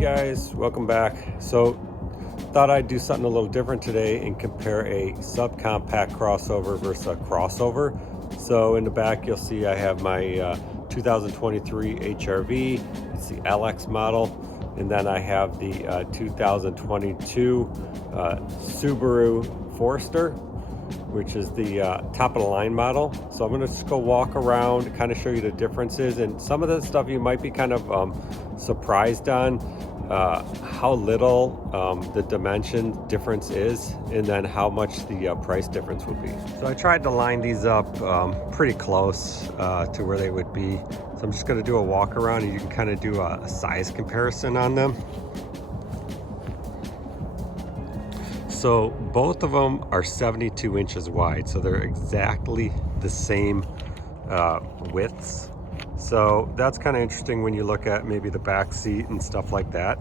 Guys, welcome back. So thought I'd do something a little different today and compare a subcompact crossover versus a crossover. So in the back you'll see I have my 2023 HRV. It's the LX model, and then I have the 2022 Subaru Forester, which is the top of the line model. So I'm going to just go walk around, kind of show you the differences, and some of the stuff you might be kind of surprised on how little the dimension difference is, and then how much the price difference would be. So I tried to line these up pretty close to where they would be. So I'm just going to do a walk around, and you can kind of do a size comparison on them. So both of them are 72 inches wide, so they're exactly the same widths. So that's kind of interesting when you look at maybe the back seat and stuff like that.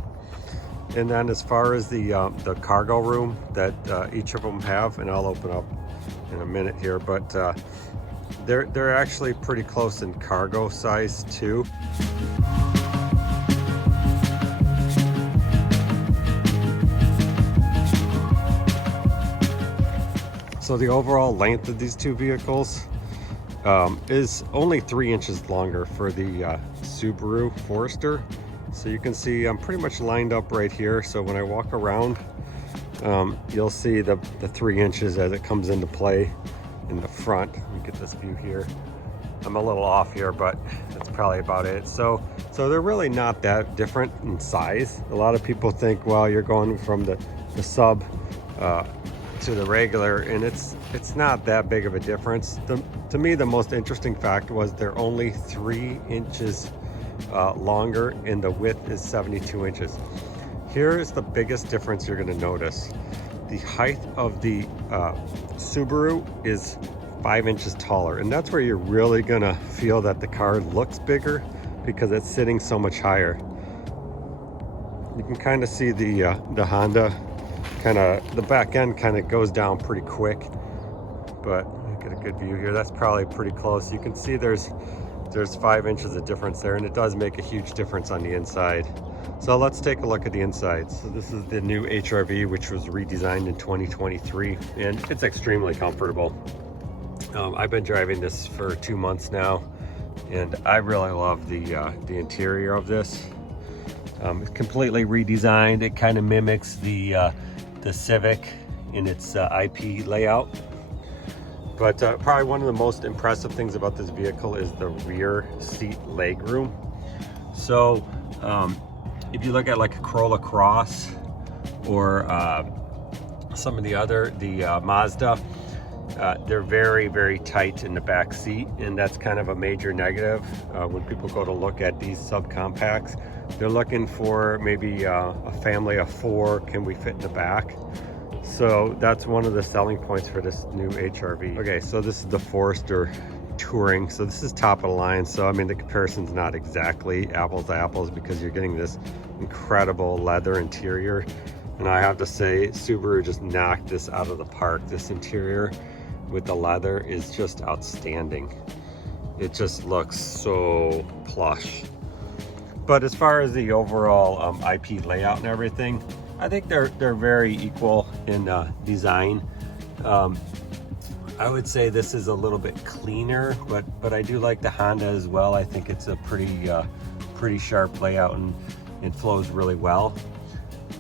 And then as far as the cargo room that each of them have, and I'll open up in a minute here, but they're actually pretty close in cargo size too. So the overall length of these two vehicles is only 3 inches longer for the Subaru Forester. So you can see I'm pretty much lined up right here. So when I walk around, you'll see the 3 inches as it comes into play in the front. Let me get this view here. I'm a little off here, but that's probably about it. So they're really not that different in size. A lot of people think, well, you're going from the sub to the regular, and it's not that big of a difference. To me, the most interesting fact was they're only 3 inches longer, and the width is 72 inches. Here is the biggest difference you're going to notice. The height of the Subaru is 5 inches taller, and that's where you're really going to feel that the car looks bigger, because it's sitting so much higher. You can kind of see the Honda, the back end kind of goes down pretty quick, but get a good view here. That's probably pretty close. You can see there's 5 inches of difference there, and it does make a huge difference on the inside. So let's take a look at the inside. So this is the new HRV, which was redesigned in 2023, and it's extremely comfortable. I've been driving this for 2 months now, and I really love the interior of this. It's completely redesigned. It kind of mimics the Civic in its IP layout. But probably one of the most impressive things about this vehicle is the rear seat legroom. So if you look at like a Corolla Cross or some of the Mazda, they're very, very tight in the back seat, and that's kind of a major negative when people go to look at these subcompacts. They're looking for maybe a family of 4, can we fit in the back? So that's one of the selling points for this new HRV. Okay, so this is the Forester Touring. So this is top of the line. So I mean, the comparison's not exactly apples to apples, because you're getting this incredible leather interior. And I have to say, Subaru just knocked this out of the park. This interior with the leather is just outstanding. It just looks so plush. But as far as the overall IP layout and everything, I think they're very equal in design. I would say this is a little bit cleaner, but I do like the Honda as well. I think it's a pretty sharp layout, and it flows really well.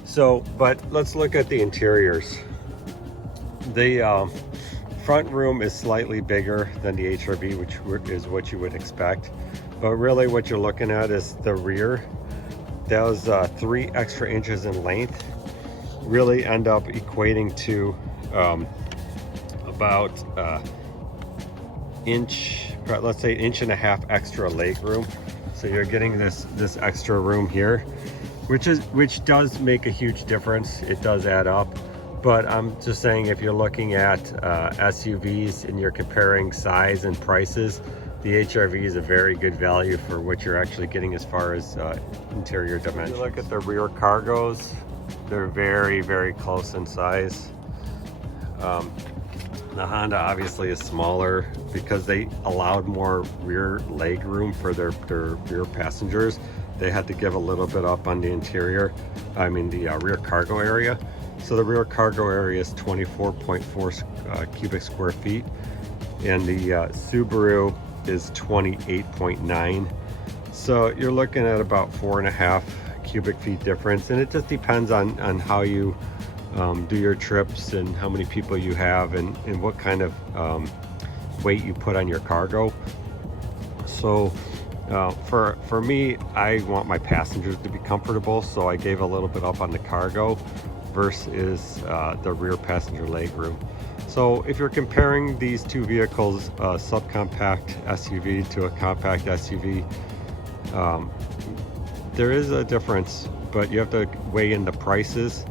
So, but let's look at the interiors. The front room is slightly bigger than the HRV, which is what you would expect. But really what you're looking at is the rear. Those 3 extra inches in length really end up equating to about let's say 1.5 inches extra leg room. So you're getting this extra room here, which does make a huge difference. It does add up. But I'm just saying, if you're looking at SUVs and you're comparing size and prices, the HRV is a very good value for what you're actually getting as far as interior dimensions. You look at the rear cargos, they're very, very close in size. The Honda obviously is smaller because they allowed more rear leg room for their rear passengers. They had to give a little bit up on the interior, the rear cargo area. So the rear cargo area is 24.4 cubic square feet, and the Subaru is 28.9. So you're looking at about 4.5 cubic feet difference, and it just depends on how you do your trips and how many people you have, and what kind of weight you put on your cargo. So for me, I want my passengers to be comfortable, so I gave a little bit up on the cargo versus the rear passenger leg room. So if you're comparing these two vehicles, a subcompact SUV to a compact SUV, there is a difference, but you have to weigh in the prices,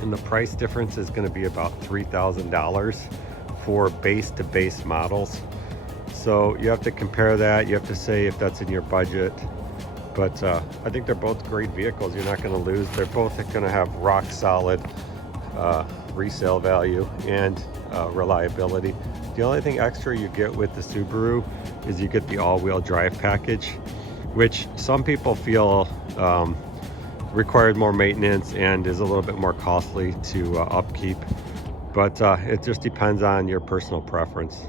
and the price difference is going to be about $3,000 for base to base models. So you have to compare that. You have to say if that's in your budget. But I think they're both great vehicles. You're not going to lose. They're both going to have rock solid resale value and reliability. The only thing extra you get with the Subaru is you get the all-wheel drive package, which some people feel required more maintenance and is a little bit more costly to upkeep. But it just depends on your personal preference.